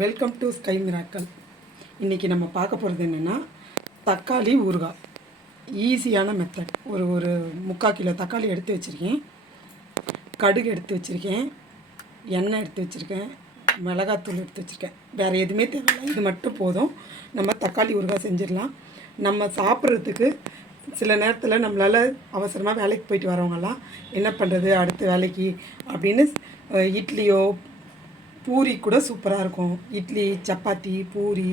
Welcome to sky miracle. இன்றைக்கி நம்ம பார்க்க போகிறது என்னென்னா தக்காளி ஊறுகாய். ஈஸியான மெத்தட். ஒரு 3/4 கிலோ தக்காளி எடுத்து வச்சுருக்கேன், கடுகு எடுத்து வச்சுருக்கேன், எண்ணெய் எடுத்து வச்சுருக்கேன், மிளகாத்தூள் எடுத்து வச்சுருக்கேன். வேறு எதுவுமே தேவையில்லை, இது மட்டும் போதும். நம்ம தக்காளி ஊறுகாய் செஞ்சிடலாம். நம்ம சாப்பிட்றதுக்கு சில நேரத்தில் நம்மளால் அவசரமாக வேலைக்கு போயிட்டு வரவங்கலாம் என்ன பண்ணுறது அடுத்த வேலைக்கு அப்படின்னு இட்லியோ பூரி கூட சூப்பராக இருக்கும். இட்லி, சப்பாத்தி, பூரி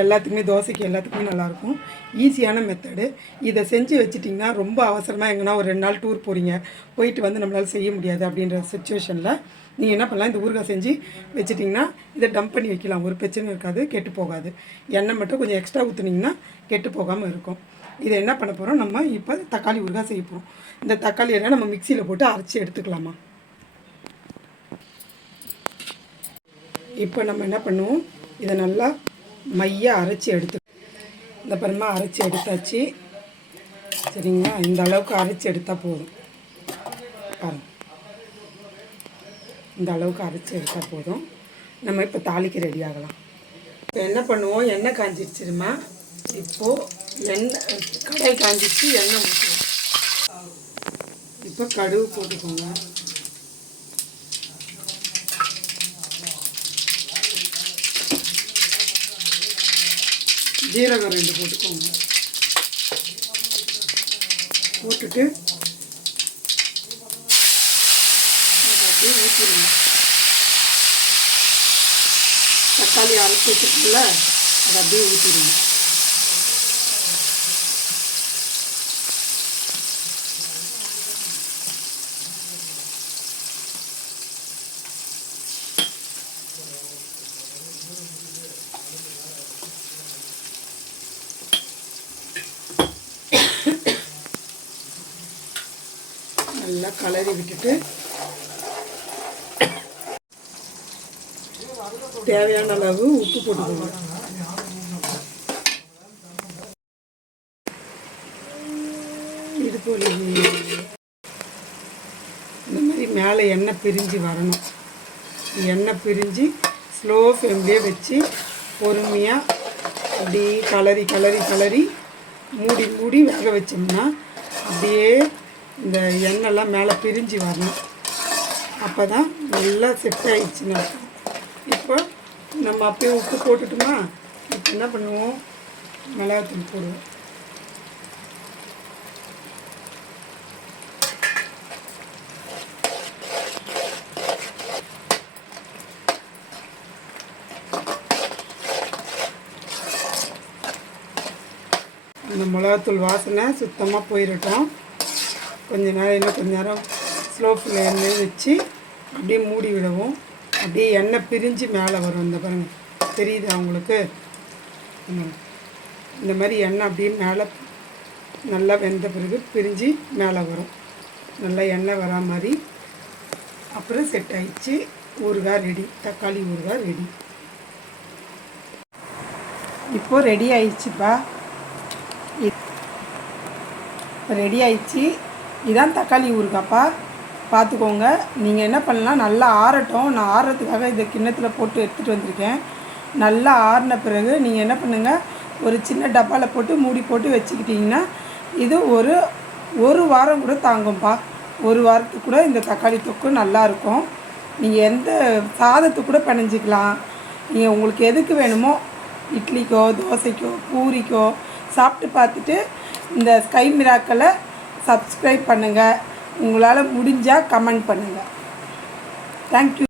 எல்லாத்துக்குமே, தோசைக்கு எல்லாத்துக்குமே நல்லாயிருக்கும். ஈஸியான மெத்தடு. இதை செஞ்சு வச்சிட்டிங்கன்னா ரொம்ப அவசரமாக எங்கன்னா ஒரு 2 நாள் டூர் போகிறீங்க, போயிட்டு வந்து நம்மளால் செய்ய முடியாது அப்படின்ற சுச்சுவேஷனில் நீங்கள் என்ன பண்ணலாம், இந்த ஊறுகாய் செஞ்சு வச்சிட்டிங்கன்னா இதை டம்ப் பண்ணி வைக்கலாம். ஒரு பிரச்சனை இருக்காது, கெட்டு போகாது. எண்ணெய் மட்டும் கொஞ்சம் எக்ஸ்ட்ரா ஊற்றுனீங்கன்னா கெட்டு போகாமல் இருக்கும். இதை என்ன பண்ண போகிறோம், நம்ம இப்போ தக்காளி ஊறுகாய் செய்ய போகிறோம். இந்த தக்காளியெல்லாம் நம்ம மிக்சியில் போட்டு அரைச்சி எடுத்துக்கலாமா. இப்போ நம்ம என்ன பண்ணுவோம், இதை நல்லா மையாக அரைச்சி எடுத்து இந்த பருமா அரைச்சி எடுத்தாச்சு. சரிங்களா, இந்த அளவுக்கு அரைச்சி எடுத்தால் போதும். பாருங்க, இந்த அளவுக்கு அரைச்சி எடுத்தால் போதும். நம்ம இப்போ தாளிக்கு ரெடி ஆகலாம். இப்போ என்ன பண்ணுவோம், எண்ணெய் காஞ்சிடுச்சுமா. இப்போது கடாய் காஞ்சிச்சு, எண்ணெய் ஊற்றுவோம். இப்போ கடுகு போட்டுக்கோங்க. ஜீரகம் 2 போட்டுக்கோங்க. போட்டுட்டு அப்படியே ஊற்றிடுங்க. தக்காளி அரைச்சி வச்சுருக்குல்ல, அதை அப்படியே ஊற்றிடுங்க. நல்லா கலரி விட்டுட்டு தேவையான அளவு உப்பு போட்டுக்கோங்க. இது போல் இந்த மாதிரி மேலே எண்ணெய் பிரிஞ்சு வரணும். எண்ணெய் பிரிஞ்சு ஸ்லோ ஃப்ளேம்லேயே வச்சு பொறுமையாக அப்படி கலரி கலரி கலரி மூடி மூடி வேக வச்சோம்னா அப்படியே இந்த எண்ணெய்லாம் மேலே பிரிஞ்சு வரணும். அப்போ தான் நல்லா செட் ஆகிடுச்சுன்னா. இப்போ நம்ம அப்படியே உப்பு போட்டுட்டோமா. இப்போ என்ன பண்ணுவோம், மிளகாத்தூள் போடுவோம். அந்த மிளகாத்தூள் வாசனை சுத்தமாக போயிடட்டும். இன்னும் கொஞ்ச நேரம் ஸ்லோ ஃப்ளேம்லேயே வச்சு அப்படியே மூடி விடுவோம். அப்படியே எண்ணெய் பிரிஞ்சு மேலே வரும். இந்த பாருங்கள், தெரியுது அவங்களுக்கு? இந்த மாதிரி எண்ணெய் அப்படியே மேலே நல்லா வெந்த பிறகு பிரிஞ்சு மேலே வரும். நல்லா எண்ணெய் வரா மாதிரி. அப்புறம் செட் ஆகிடுச்சு. ஊறுகாய் ரெடி, தக்காளி ஊறுகாய் ரெடி. இப்போது ரெடி ஆயிடுச்சுப்பா. ரெடி ஆயிடுச்சு. இதான் தக்காளி ஊறுகாப்பா. பார்த்துக்கோங்க. நீங்கள் என்ன பண்ணலாம், நல்லா ஆறட்டும். நான் ஆறுறதுக்காக இதை கிண்ணத்தில் போட்டு எடுத்துகிட்டு வந்திருக்கேன். நல்லா ஆறின பிறகு நீங்கள் என்ன ஒரு சின்ன டப்பாவில் போட்டு மூடி போட்டு வச்சுக்கிட்டிங்கன்னா இது ஒரு வாரம் கூட தாங்கும்ப்பா. ஒரு வாரத்துக்கு கூட இந்த தக்காளி தொக்கு நல்லாயிருக்கும். நீங்கள் எந்த சாதத்துக்கு கூட பிணைஞ்சிக்கலாம். நீங்கள் உங்களுக்கு எதுக்கு வேணுமோ, இட்லிக்கோ தோசைக்கோ பூரிக்கோ சாப்பிட்டு பார்த்துட்டு இந்த ஸ்கை மிராக்கலை சப்ஸ்கிரைப் பண்ணுங்கள். உங்களால் முடிஞ்சால் கமெண்ட் பண்ணுங்கள். தேங்க்யூ.